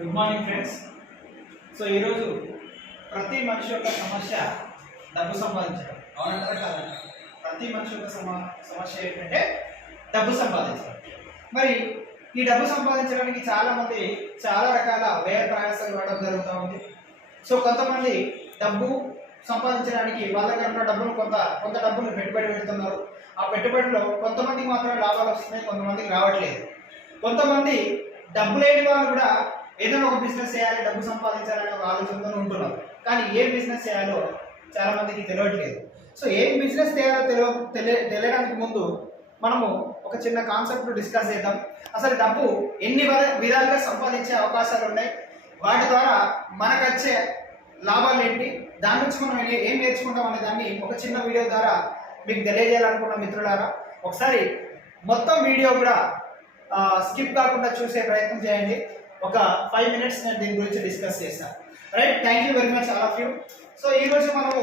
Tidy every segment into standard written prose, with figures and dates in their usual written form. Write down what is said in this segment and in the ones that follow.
Good morning friends. So ఈరోజు ప్రతి మనిషి యొక్క సమస్య డబ్బు సంపాదించడం. అవునంటారా కాదంటారా? ప్రతి మనిషి యొక్క సమస్య ఏంటంటే డబ్బు సంపాదించడం. మరి ఈ డబ్బు సంపాదించడానికి చాలామంది చాలా రకాల వ్యయ ప్రయాసాలు వాడడం జరుగుతూ ఉంది. సో కొంతమంది డబ్బు సంపాదించడానికి వాళ్ళ దగ్గర ఉన్న డబ్బును కొంత డబ్బును పెట్టుబడి పెడుతున్నారు. ఆ పెట్టుబడిలో కొంతమందికి మాత్రమే లాభాలు వస్తున్నాయి, కొంతమందికి రావట్లేదు. కొంతమంది డబ్బు లేని వాళ్ళు కూడా ఏదైనా ఒక బిజినెస్ చేయాలి, డబ్బు సంపాదించాలనే ఒక ఆలోచనతో ఉంటున్నారు. కానీ ఏ బిజినెస్ చేయాలో చాలా మందికి తెలియట్లేదు. సో ఏం బిజినెస్ చేయాలో తెలియడానికి ముందు మనము ఒక చిన్న కాన్సెప్ట్ డిస్కస్ చేద్దాం. అసలు డబ్బు ఎన్ని విధాలుగా సంపాదించే అవకాశాలు ఉన్నాయి, వాటి ద్వారా మనకు వచ్చే లాభాలు ఏంటి, దాని నుంచి మనం ఏం నేర్చుకుంటాం అనే దాన్ని ఒక చిన్న వీడియో ద్వారా మీకు తెలియజేయాలనుకున్న మిత్రులారా, ఒకసారి మొత్తం వీడియో కూడా స్కిప్ కాకుండా చూసే ప్రయత్నం చేయండి. ఒక 5 minutes నేను దీని గురించి డిస్కస్ చేస్తాను. Right, thank you very much all of you. So ఈరోజు మనము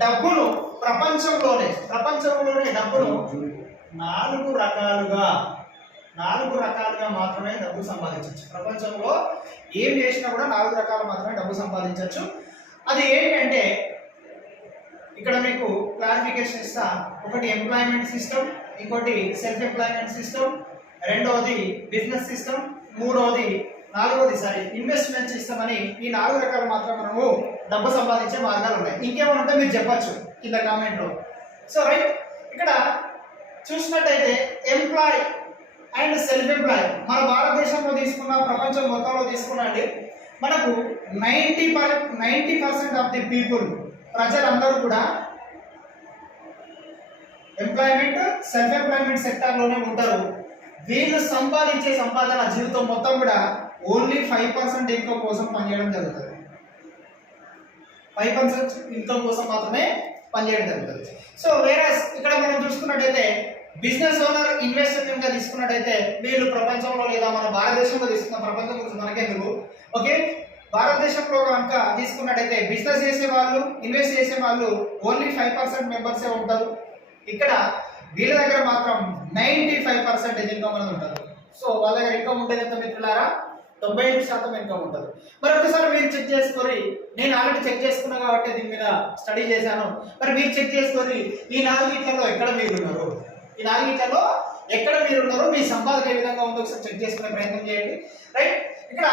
డబ్బును ప్రపంచంలోనే డబ్బును నాలుగు రకాలుగా మాత్రమే డబ్బు సంపాదించవచ్చు. ప్రపంచంలో ఏం చేసినా కూడా 4 రకాలు మాత్రమే డబ్బు సంపాదించవచ్చు. అది ఏంటంటే ఇక్కడ మీకు క్లారిఫికేషన్ ఇస్తా. ఒకటి ఎంప్లాయ్మెంట్ సిస్టమ్, ఇంకోటి సెల్ఫ్ ఎంప్లాయ్మెంట్ సిస్టమ్, రెండవది బిజినెస్ సిస్టమ్, నాలుగవది ఇన్వెస్ట్మెంట్ సిస్టమ్ అని ఈ 4 రకాలు మాత్రం మనము డబ్బు సంపాదించే మార్గాలు ఉన్నాయి. ఇంకేమైనా ఉంటే మీరు చెప్పచ్చు కింద కామెంట్లో. సో రైట్, ఇక్కడ చూసినట్టయితే ఎంప్లాయ్ అండ్ సెల్ఫ్ ఎంప్లాయ్ మన భారతదేశంలో తీసుకున్న, ప్రపంచం మొత్తంలో తీసుకున్నది మనకు 90% ఆఫ్ ది పీపుల్, ప్రజలందరూ కూడా ఎంప్లాయ్మెంట్ సెల్ఫ్ ఎంప్లాయ్మెంట్ సెక్టార్లోనే ఉంటారు. వీళ్ళు సంపాదించే సంపాదన జీవితం మొత్తం కూడా ఓన్లీ 5% ఇన్కమ్ కోసం పనిచేయడం జరుగుతుంది. 5% ఇన్కమ్ కోసం మాత్రమే పనిచేయడం జరుగుతుంది. సో వేరే ఇక్కడ మనం చూసుకున్నట్టయితే బిజినెస్ ఓనర్, ఇన్వెస్టర్ కనుక తీసుకున్నట్టయితే వీళ్ళు ప్రపంచంలో లేదా మన భారతదేశంలో తీసుకున్న, ప్రపంచం గురించి మనకెందుకు, ఓకే, భారతదేశంలో కనుక తీసుకున్నట్టయితే బిజినెస్ చేసే వాళ్ళు, ఇన్వెస్ట్ చేసే వాళ్ళు ఓన్లీ 5% మెంబర్సే ఉంటారు. ఇక్కడ వీళ్ళ దగ్గర మాత్రం 95% ఇన్కమ్ అనేది ఉంటుంది. సో వాళ్ళ దగ్గర ఇన్కమ్ ఉంటుంది ఎంత మిత్రులారా? 95% ఇన్కమ్ ఉంటుంది. మరి ఒకసారి మీరు చెక్ చేసుకొని, నేను ఆల్రెడీ చెక్ చేసుకున్నా కాబట్టి దీని మీద స్టడీ చేశాను. మరి మీరు చెక్ చేసుకొని ఈ 4 ఎక్కడ మీరు ఉన్నారు, ఈ 4 ఎక్కడ మీరు ఉన్నారో, మీ సంపాదన ఏ విధంగా ఉందో ఒకసారి చెక్ చేసుకునే ప్రయత్నం చేయండి. రైట్, ఇక్కడ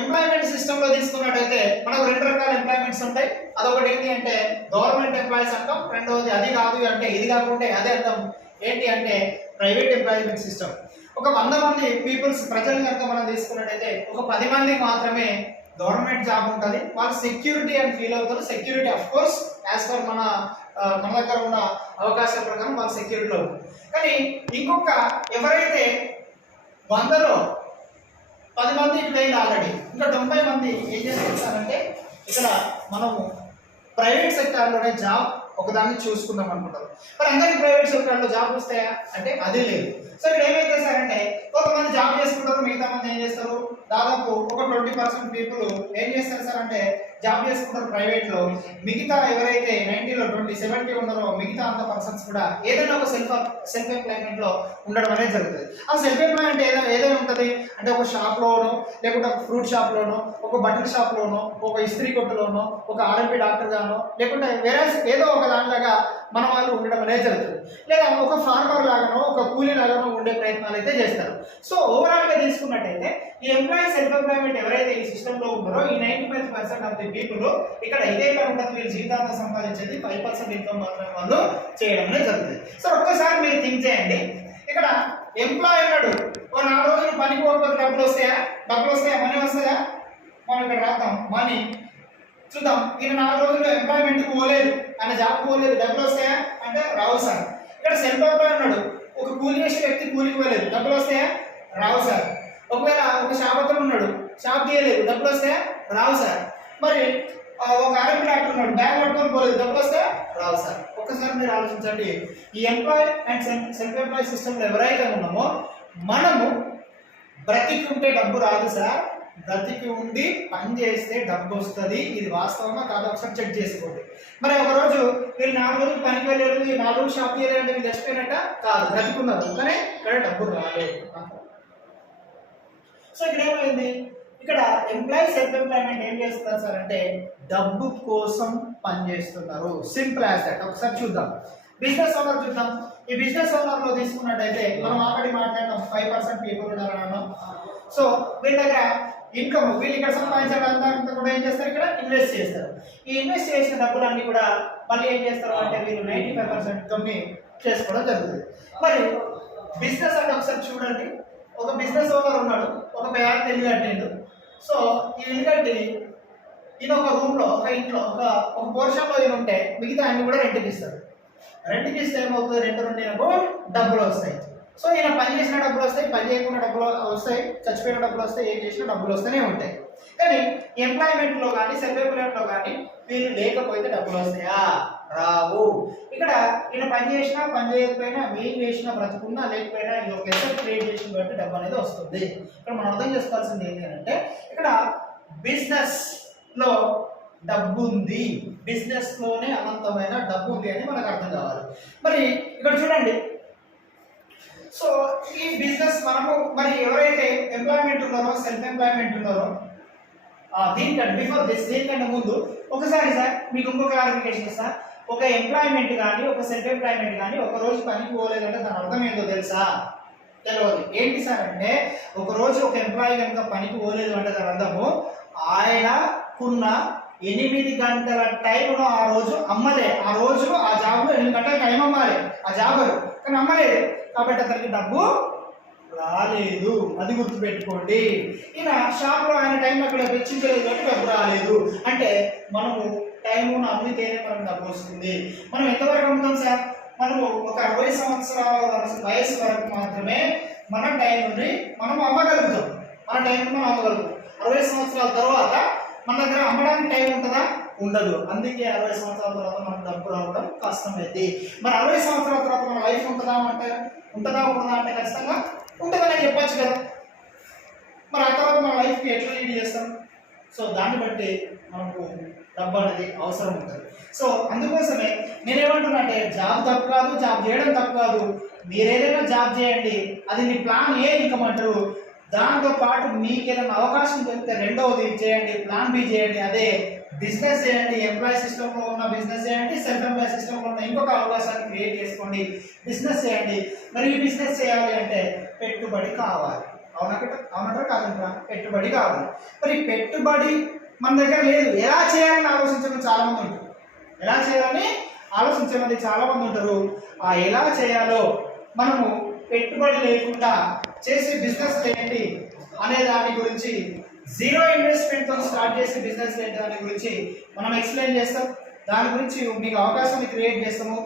ఎంప్లాయ్మెంట్ సిస్టంలో తీసుకున్నట్టయితే మనకు 2 రకాల ఎంప్లాయ్మెంట్స్ ఉంటాయి. అదొకటి ఏంటి అంటే గవర్నమెంట్ ఎంప్లాయీస్ అంటాం, రెండవది అది కాదు అంటే ఇది కాకుంటే అదే అర్థం ఏంటి అంటే ప్రైవేట్ ఎంప్లాయ్మెంట్ సిస్టమ్. ఒక 100 మంది ప్రజలు కనుక మనం తీసుకున్నట్టయితే ఒక 10 మందికి మాత్రమే గవర్నమెంట్ జాబ్ ఉంటుంది. వాళ్ళు సెక్యూరిటీ అని ఫీల్ అవుతారు. Security of course as per మన దగ్గర ఉన్న అవకాశాల ప్రకారం వాళ్ళు సెక్యూరిటీలో ఉంటారు. కానీ ఇంకొక ఎవరైతే 100లో 10 మంది ఇక్కడ ఆల్రెడీ ఇంకా 90 మంది ఏం చేస్తారంటే ఇక్కడ మనము ప్రైవేట్ సెక్టార్లోనే జాబ్ ఒకదాన్ని చూసుకుందాం అనుకుంటారు. మరి అందరికీ ప్రైవేట్ సెక్టార్లో జాబ్ వస్తాయా అంటే అది లేదు. సో ఇక్కడ ఏమైతే సార్ అంటే కొంతమంది జాబ్ చేసుకుంటారు, మిగతా మంది ఏం చేస్తారు, దాదాపు ఒక 20% పీపుల్ ఏం చేస్తారు సార్ అంటే జాబ్ చేసుకుంటారు ప్రైవేట్లో. మిగతా ఎవరైతే 90లో 70 ఉన్నారో మిగతా అంత పర్సన్స్ కూడా ఏదైనా ఒక సెల్ఫ్ ఎంప్లాయ్మెంట్లో ఉండడం అనేది జరుగుతుంది. ఆ సెల్ఫ్ ఎంప్లాయ్మెంట్ ఏదైనా ఉంటుంది అంటే ఒక షాప్లోనో, లేకుంటే ఒక ఫ్రూట్ షాప్లోనో, ఒక బట్టల షాప్లోనో, ఒక ఇస్త్రీ కొట్టులోనో, ఒక ఆర్ఎంపీ డాక్టర్ గానో, లేకుంటే వేరే ఏదో ఒక దానిలాగా మన వాళ్ళు ఉండడం అనేది జరుగుతుంది. లేదా ఒక ఫార్మర్ లాగానో, ఒక కూలీ లాగానో ఉండే ప్రయత్నాలు అయితే చేస్తారు. సో ఓవరాల్గా తీసుకున్నట్టయితే ఈ ఎంప్లాయీ సెల్ఫ్ ఎంప్లాయ్మెంట్ ఎవరైతే ఈ సిస్టంలో ఉన్నారో ఈ 95% ఆఫ్ ది పీపుల్ ఇక్కడ ఇదే ఉంటుంది. వీళ్ళు జీవితాంతం సంపాదించేది 5% ఇన్కమ్ మాత్రమే వాళ్ళు చేయడం అనేది జరుగుతుంది. సో ఒక్కసారి మీరు థింక్ చేయండి, ఇక్కడ ఎంప్లాయ్ అన్నాడు ఓ 4 రోజులు పనికి పోకపోతే డబ్బులు వస్తాయా? మనీ వస్తాయా? మనం ఇక్కడ రాద్దాం మనీ చూద్దాం. ఈయన 4 రోజులు ఎంప్లాయ్మెంట్కి పోలేదు, ఆయన జాబ్ పోలేదు, డబ్బులు వస్తాయా అంటే రావు సార్. ఇక్కడ సెల్ఫ్ ఎంప్లాయ్ ఉన్నాడు, ఒక కూలి చేసే వ్యక్తి కూలికి పోలేదు, డబ్బులు వస్తాయా? రావు సార్. ఒకవేళ ఒక షాప్ అతను ఉన్నాడు, షాప్ తీయలేదు, డబ్బులు వస్తాయా? రావు సార్. మరి ఒక ఆర్ఎంపీ డాక్టర్ ఉన్నాడు, బ్యాగ్ పట్టుకొని పోలేదు, డబ్బులు వస్తాయా? రావు సార్. ఒక్కసారి మీరు ఆలోచించండి, ఈ ఎంప్లాయ్ అండ్ సెల్ఫ్ ఎంప్లాయ్ సిస్టంలో ఎవరైతే ఉన్నామో మనము బ్రతికి ఉంటే డబ్బు రాదు సార్, బ్రతికి ఉండి పని చేస్తే డబ్బు వస్తుంది. ఇది వాస్తవంగా కాదు, ఒకసారి చెక్ చేసుకోండి. మరి ఒకరోజు వీళ్ళు 4 రోజులు పనికి వెళ్ళారు, ఈ 4 రోజులు షాప్ తీయలేదంటే వీళ్ళు చచ్చిపోయినట్ట కాదు, బ్రతికున్నారు కానీ ఇక్కడ డబ్బు రాలేదు. సో ఇక్కడ ఏమైంది, ఇక్కడ ఎంప్లాయీ సెల్ఫ్ ఎంప్లాయ్మెంట్ ఏం చేస్తున్నారు సార్ అంటే డబ్బు కోసం పనిచేస్తున్నారు. Simple as that. ఒకసారి చూద్దాం. బిజినెస్ ఓనర్ చూద్దాం. ఈ బిజినెస్ ఓనర్ లో తీసుకున్నట్టయితే మనం ఆల్రెడీ మాట్లాడడం 5% పీపుల్ ఉన్నారని అన్నాం. సో వీళ్ళ దగ్గర ఇన్కమ్, వీళ్ళు ఇక్కడ సంపాదించాలంతా కూడా ఏం చేస్తారు, ఇక్కడ ఇన్వెస్ట్ చేస్తారు. ఈ ఇన్వెస్ట్ చేసిన డబ్బులన్నీ కూడా మళ్ళీ ఏం చేస్తారు అంటే వీళ్ళు 95% తోని చేసుకోవడం జరుగుతుంది. మరి బిజినెస్ అంటే ఒకసారి చూడండి. ఒక బిజినెస్ ఓనర్ ఉన్నాడు, ఒక బ్యాంక్ ఇల్లు కట్టిండు. సో ఈ ఇల్లు కట్టి ఈయన ఒక రూమ్ లో, ఒక ఇంట్లో, ఒక పోర్షన్ లో ఈయన ఉంటే మిగతా అన్ని కూడా రెంట్కి ఇస్తారు. రెంట్కి ఇస్తే ఏమవుతుంది, రెంట్ నుండి ఈయనకు డబ్బులు వస్తాయి. సో ఈయన పని చేసిన డబ్బులు వస్తాయి, పని చేయకుండా డబ్బులు వస్తాయి, చచ్చిపోయిన డబ్బులు వస్తాయి, ఏం చేసిన డబ్బులు వస్తూనే ఉంటాయి. కానీ ఎంప్లాయ్మెంట్ లో కానీ సెల్ఫ్ ఎంప్లాయ్మెంట్ లో కానీ వీళ్ళు లేకపోతే డబ్బులు వస్తాయా, రావు. ఇక్కడ ఈయన పని చేసినా పని చేయకపోయినా, ఏం చేసినా బ్రతుకున్నా లేకపోయినా ఈ ఒక ఎసెట్ క్రియేట్ చేసిన బట్టి డబ్బు అనేది వస్తుంది. ఇక్కడ మనం అర్థం చేసుకోవాల్సింది ఏంటి అంటే ఇక్కడ బిజినెస్ లో డబ్బు ఉంది, బిజినెస్ లోనే అనంతమైన డబ్బు ఉంది అని మనకు అర్థం కావాలి. మరి ఇక్కడ చూడండి. సో ఈ బిజినెస్ మనము మరి ఎవరైతే ఎంప్లాయ్మెంట్ ఉన్నారో, సెల్ఫ్ ఎంప్లాయ్మెంట్ ఉన్నారో, దీనికంటే బిఫోర్ దిస్, దీనికంటే ముందు ఒకసారి సార్ మీకు ఇంకో క్లారిఫికేషన్ ఇస్తా. ఒక ఎంప్లాయ్మెంట్ కానీ ఒక సెల్ఫ్ ఎంప్లాయ్మెంట్ కానీ ఒక రోజు పనికి పోలేదంటే దాని అర్థం ఏంటో తెలుసా? తెలియదు. ఏంటి సార్ అంటే ఒక రోజు ఒక ఎంప్లాయీ కనుక పనికి పోలేదు అంటే దాని అర్థము ఆయనకున్న 8 గంటల టైంను ఆ రోజు అమ్మలే. ఆ రోజు ఆ జాబ్లో 8 గంటల టైం అమ్మాలి ఆ జాబ్, కానీ అమ్మలేదు కాబట్టి అతనికి డబ్బు రాలేదు. అది గుర్తుపెట్టుకోండి. ఈయన షాప్లో ఆయన టైం అక్కడ వెచ్చించలేదు కాబట్టి డబ్బు రాలేదు. అంటే మనము టైమును అమ్మితేనే మనకు డబ్బు వస్తుంది. మనం ఎంతవరకు అమ్ముతాం సార్? మనము ఒక 60 సంవత్సరాల వయసు వరకు మాత్రమే మన టైంని మనం అమ్మగలుగుతాం. మన టైంని మనం అమ్మగలుగుతాం. 60 సంవత్సరాల తర్వాత మన దగ్గర అమ్మడానికి టైం ఉంటుందా? ఉండదు. అందుకే 60 సంవత్సరాల తర్వాత మనకు డబ్బు రావడం కష్టమైంది. మరి 60 సంవత్సరాల తర్వాత మన లైఫ్ ఉంటుందా అంటే ఖచ్చితంగా ఉంటుందని చెప్పచ్చు కదా. మరి ఆ తర్వాత మన లైఫ్కి ఎట్లా లీడ్ చేస్తాం? సో దాన్ని బట్టి మనకు డబ్బు అనేది అవసరం ఉంటుంది. సో అందుకోసమే నేనేమంటున్నా అంటే జాబ్ తప్పు కాదు, జాబ్ చేయడం తప్పు కాదు. మీరు ఏదైనా జాబ్ చేయండి, అది మీ ప్లాన్ ఏ ఇన్కమ్ అంటారు. దాంతో పాటు మీకు ఏదైనా అవకాశం దొరికితే రెండవది చేయండి, ప్లాన్ బి చేయండి. అదే బిజినెస్ చేయండి. ఎంప్లాయీ సిస్టంలో ఉన్న బిజినెస్ చేయండి, సెల్ఫ్ ఎంప్లాయీ సిస్టంలో ఉన్న ఇంకొక అవకాశాన్ని క్రియేట్ చేసుకోండి, బిజినెస్ చేయండి. మరి ఈ బిజినెస్ చేయాలి అంటే పెట్టుబడి కావాలి. అవునంటారా కాదంటారా? పెట్టుబడి కావాలి. మరి పెట్టుబడి మన దగ్గర లేదు. ఎలా చేయాలని ఆలోచించడం చాలా మంది ఉంటారు. ఎలా చేయాలని ఆలోచించే చాలా మంది ఉంటారు. ఆ ఎలా చేయాలో మనము పెట్టుబడి లేకుండా చేసే బిజినెస్ ఏంటి అనే దాని గురించి, జీరో ఇన్వెస్ట్మెంట్తో స్టార్ట్ చేసే బిజినెస్ ఏంటి దాని గురించి మనం ఎక్స్ప్లెయిన్ చేస్తాం. దాని గురించి మీకు అవకాశాన్ని క్రియేట్ చేస్తాము.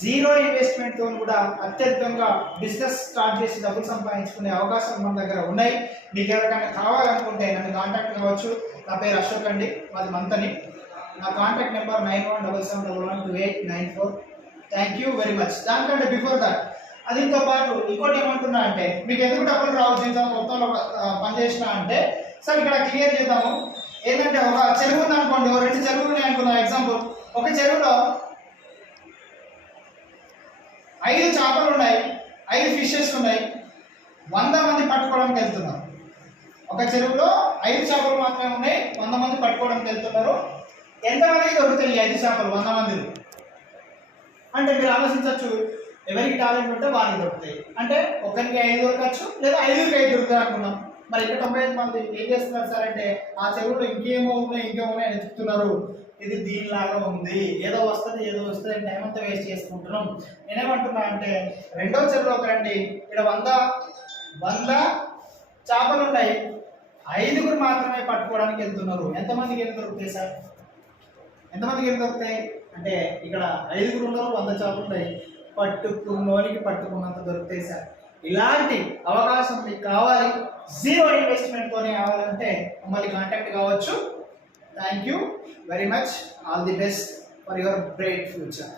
జీరో ఇన్వెస్ట్మెంట్తో కూడా అత్యధికంగా బిజినెస్ స్టార్ట్ చేసి డబ్బులు సంపాదించుకునే అవకాశాలు మన దగ్గర ఉన్నాయి. మీకు ఎవరికైనా కావాలనుకుంటే నన్ను కాంటాక్ట్ కావచ్చు. నా పేరు అశోక్ అండి, మాది మంతని. నా contact number 9177112894. Thank you very much. దానికంటే బిఫోర్ దట్ దీంతో పాటు ఇంకోటి ఏమంటున్నా అంటే మీకు ఎందుకు డబ్బులు రావు జీవితం మొత్తంలో పనిచేసిన అంటే సార్ ఇక్కడ క్లియర్ చేద్దాము. ఏంటంటే ఒక చెరువు ఉంది అనుకోండి, 2 చెరువులు ఉన్నాయి అనుకున్నా. ఎగ్జాంపుల్, ఒక చెరువులో 5 చేపలు ఉన్నాయి, 5 ఫిషెస్ ఉన్నాయి. 100 మంది పట్టుకోవడానికి వెళ్తున్నారు. ఒక చెరువులో 5 చేపలు మాత్రమే ఉన్నాయి, 100 మంది పట్టుకోవడానికి వెళ్తున్నారు. ఎంతమందికి దొరుకుతాయి 5 చేపలు 100 మందిని అంటే మీరు ఆలోచించవచ్చు. ఎవరికి టాలెంట్ ఉంటే వారికి దొరుకుతాయి. అంటే ఒకరికి 5 దొరకచ్చు, లేదా 5కి 5 దొరుకుతాయి అనుకున్నాం. మరి ఇక్కడ 95 మంది ఏం చేస్తున్నారు సార్ అంటే ఆ చెరువులో ఇంకేమో ఉన్నాయి అని చెప్తున్నారు. ఇది దీనిలాగా ఉంది, ఏదో వస్తుంది టైం అంతా వేస్ట్ చేసుకుంటున్నాం. నేనేమంటున్నా అంటే రెండో చెరువులో ఒక రండి. ఇక్కడ 100 చేపలు ఉన్నాయి, 5గురు మాత్రమే పట్టుకోవడానికి వెళ్తున్నారు. ఎంతమందికి ఏం దొరుకుతాయి సార్? ఎంతమందికి ఏం దొరుకుతాయి అంటే ఇక్కడ 5గురు ఉన్నారు, 100 చేపలు ఉన్నాయి, పట్టుకున్నంత దొరుకుతాయి సార్. ఇలాంటి అవకాశం మీకు కావాలి, జీరో ఇన్వెస్ట్మెంట్తోనే కావాలంటే మమ్మల్ని కాంటాక్ట్ కావచ్చు. Thank you very much. All the best for your bright future.